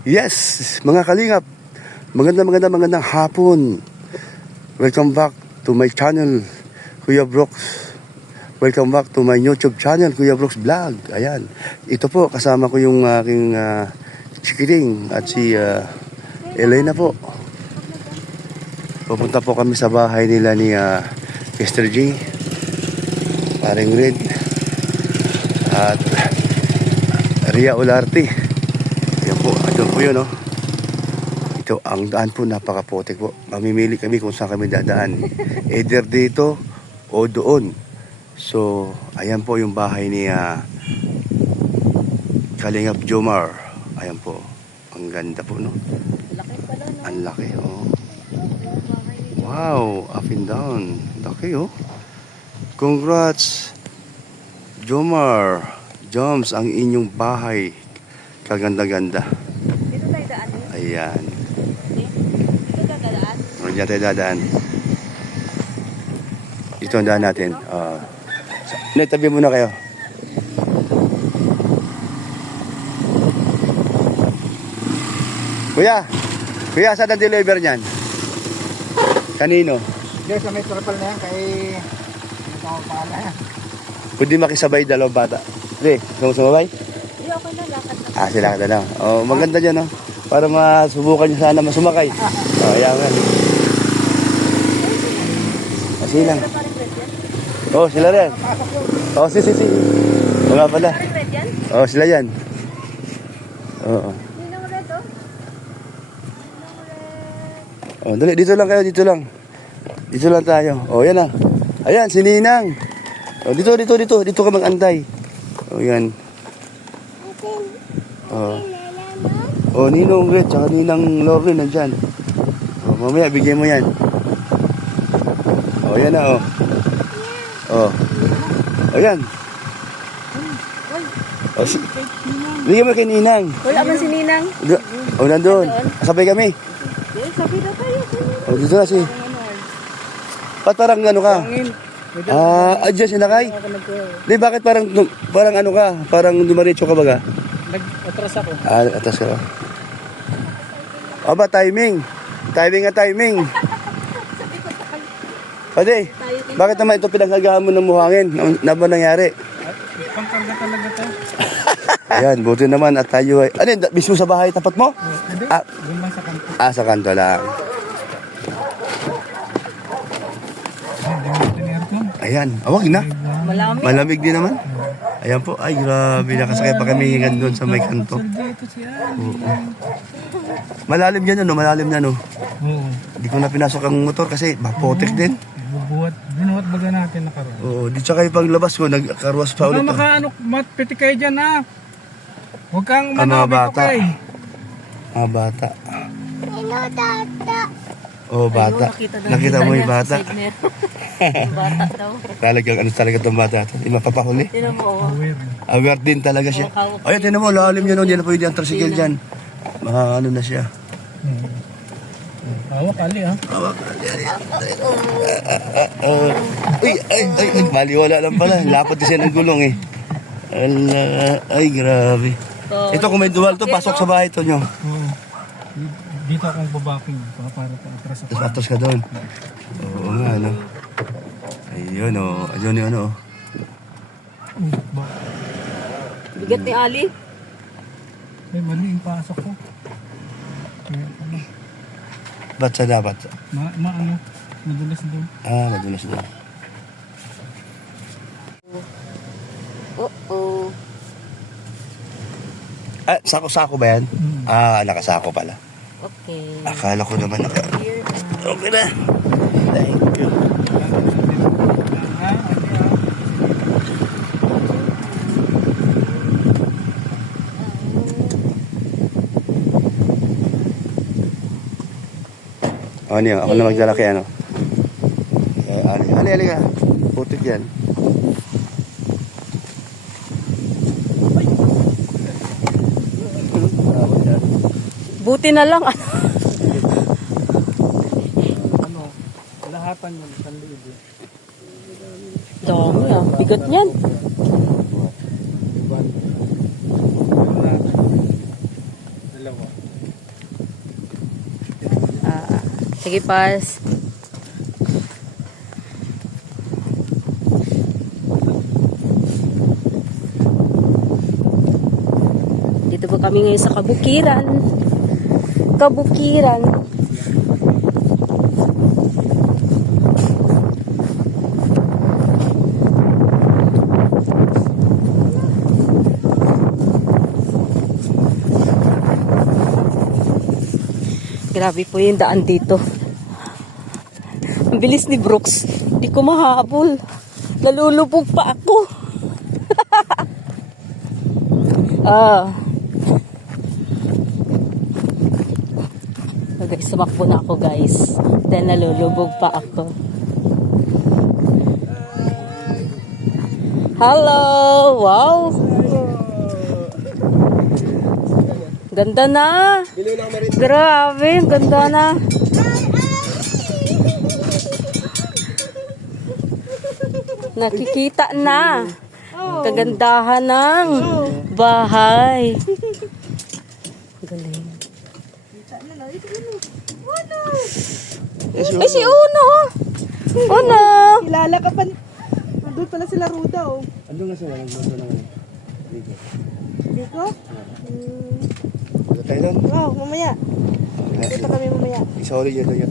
Yes, mga kalingap, magandang hapon. Welcome back to my channel, Kuya Brooks. Welcome back to my YouTube channel, Kuya Brooks Vlog. Ayan, ito po, kasama ko yung aking chikiting at si Elena po. Pupunta po kami sa bahay nila ni Mr. J, paring Red, at Ria Olarte. Ayan po, andun po yun, no? Ito, ang daan po, napakapotek po. Mamimili kami kung saan kami dadaan. Either dito o doon. So, ayan po yung bahay ni Kalingap Jomar. Ayan po. Ang ganda po, no? Laki pala, no? Ang laki, oh. Wow, up and down. Laki, oh. Congrats, Jomar. Joms, ang inyong bahay. Kaganda-ganda. Dito tayo daan, eh. Ayan. Dito tayo dadaan. Diyan tayo dadaan. Dito ang daan natin. Tabi muna kayo. Kuya, saan ang deliver niyan? Kanino? Hindi, sa may trapal na yan, kay... Ano tawag pa na yan? Pwede makisabay dalawang bata. Hindi, sumabay? Hindi, okay na, lakad na. Sila ka na. Oh, maganda dyan, no? Para masubukan nyo sana masumakay. Ayan nga. Silang. Oh, sila rin. Oh, si. Mga pala. Parang red yan? Oh, sila yan. Oo. Ninang red, oh. Oh, dali, dito lang kayo, dito lang. Dito lang tayo. Oh, yan ah. Ayan, si Ninang. Oh, dito ka mag-antay. Oh, yan. Oh. Oh, Ninong Red, tsaka Ninang Lauren nandyan. Oh, mamaya, bigyan mo yan. Oh, yan na, oh. Oh. Oh, yan. Oh, bigyan mo kay Ninang. Wala man si Ninang. Oh, nandun. Sabay kami. Sabi na tayo. Oh, dito na si. Parang ano ka? Adyan sinakay? Di, bakit parang ano ka? Parang dumaritso ka baga? Nag-atras ako. Atas ka. Aba, timing. Timing. Pwede, bakit naman ito pinaghagahan mo ng muhangin? Na ba nangyari? Pangkarga talaga to. Ayan, buti naman at tayo ay... Ano, mismo sa bahay tapat mo? Hindi, doon lang sa kanto. Sa kanto lang. Ayan, wag na. Malamig. Malamig din naman. Ayan po, ay grabe, nakasakay pa kami hanggang doon sa may kanto. Oo. Malalim yan, malalim na, no? Oo. Hindi ko na pinasok ang motor kasi mapotek din. Binuhat baga natin na karoon. Oo, di tsaka yung paglabas ko, nagkarwas pa ulit. Matpiti kayo dyan ha. Huwag kang Mga manamit, bata. okay? Mga bata. Hello, tata. Oo, bata. Nakita mo yung bata? Yung bata daw. Talagang ano talaga itong bata. Hindi mapapahuli. Tinan mo, oh. Aware din talaga siya. Ayun, tinan mo, lalim niya, no? Hindi na pwede ang tricycle dyan. Mga ano na siya. Hawak ali ha. Ay, baliwala lang pala. Lapad din siya ng gulong eh. Ay, grabe. Ito, kung may dual to, pasok sa bahay to nyo. Oo. Dito akong babaking para atras ako. Tapos atras ka doon. Oo nga, ano. Ayun, o. Ayun yung ano, o. Bigat ni Ali. Ay, mali yung pasok ko. Kaya ano. Ba't sa dapat? Ano, madulas doon. Madulas doon. Oo. Sako-sako ba yan? Nakasako pala. Okay. Akala ko naman Here na. Okay na. Thank you. Ano yun? Ako na magdala kay ano? Halika. Putik yan. Buti na lang. Lahatan yun, sanliid. Dami ah. Bigat niyan. Dalawa. Sige, pas. Dito po kami ngayon sa Kabukiran. Kabukiran. Grabe po yung daan dito. Ang bilis ni Brooks. Hindi ko mahabol. Nalulubog pa ako. Okay, sumakbo na ako guys. Then nalulubog pa ako. Hello! Wow! Ganda na! Grabe, ganda na! Nakikita na! Kagandahan ng bahay. Galing. Ay, si Uno! Uno! Kilala ka pa. Nandun pala sila Ruda, oh. Ano nga sila? Nagluto naman. Dito. Dito? Dito tayo doon. Oh, mamaya. Dito kami mamaya. Sorry yun doon.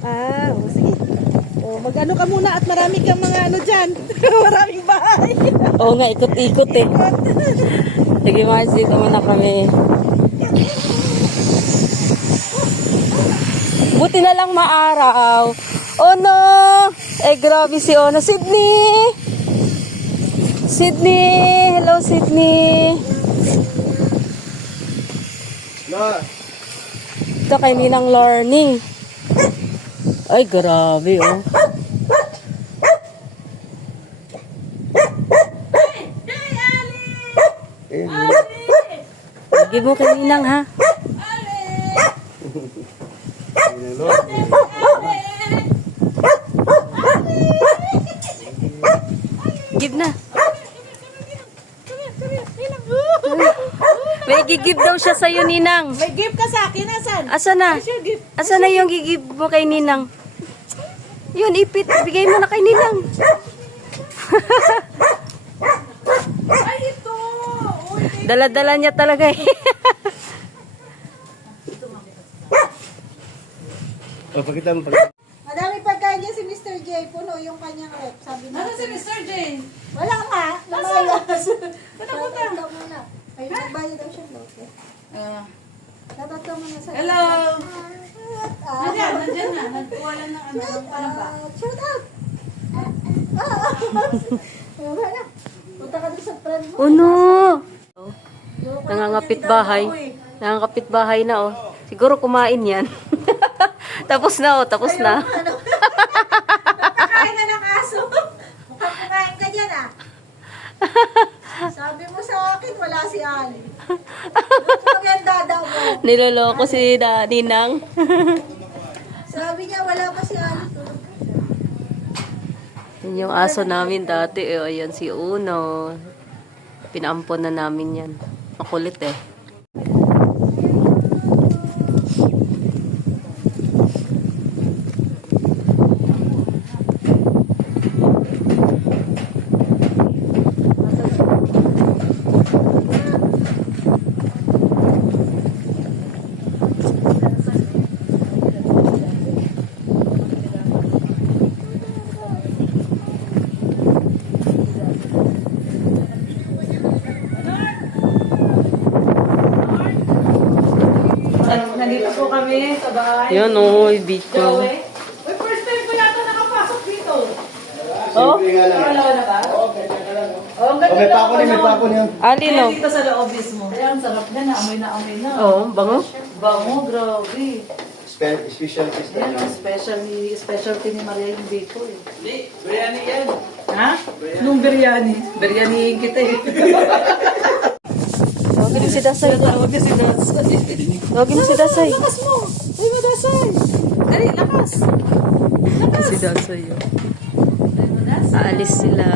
Oh, sige. Oh, mag-ano ka muna at marami kang mga ano dyan. Maraming bahay. Oo nga, ikot-ikot eh. Sige, Mars, dito muna kami. Buti na lang maaraw. Oh no! Eh, grabe si Ono. Sydney! Sydney! Hello, Sydney! Ito kay Ninang Learning. Ay, grabe oh. Give mo kay Ninang ha. Give na. May gigib daw siya sa'yo, Ninang. May gift ka sa akin, asan? Asa na? Where's your gift? Asa na yung gigib mo kay Ninang? Yun, ipit. Bigay mo na kay Ninang. Ay, ito! Uy, Dala-dala niya talaga eh. O, pakita mo. madami pagkain niya si Mr. J. Puno yung kanyang rep. Sabi niya. Ano si Mr. J? Wala nga. Namayas. Tatatlo muna. Ay, nagbayad daw siya lote. Tatatlo muna sa... Hello! Nandiyan, Nandiyan na. Nagkuwala ng ano, ng palaba. Shoot out! Wala na. Punta ka doon sa friend mo. Oh no! Nangangapit bahay. Nangangapit bahay na oh. Siguro kumain yan. Tapos na oh, tapos na. Kakain na ng aso. Mukhang kumain ka dyan ah. Sabi mo sa akin, wala si Ali. Maganda daw mo. Niloloko si Ninang. Sabi niya, wala pa si Ali. Yun yung aso namin dati. Eh, ayan si Uno. Pinaampon na namin yan. Makulit eh. Nandito po kami sa bahay. Yun oh, Biko. Uy, first time ko yata nakapasok dito. Oh? Pangalawa na ba? Oh, ganda May pako niya, may pako niya. Alin oh? Dito sa loob mismo. Ay, ang sarap niya na. Amoy na. Oh, bango? Bango, grabe. Special kiss Yan ang specialty ni Maria yung biko eh. Biryani yan. Ha? Nung biryani. Biryani kita eh. Tawagin mo si Dasay. Tawag niya si Dasay. Tawagin mo si Dasay. Lakas mo! Uy, madasay! Dali, lakas! Si Dasay. Oh. Aalis sila.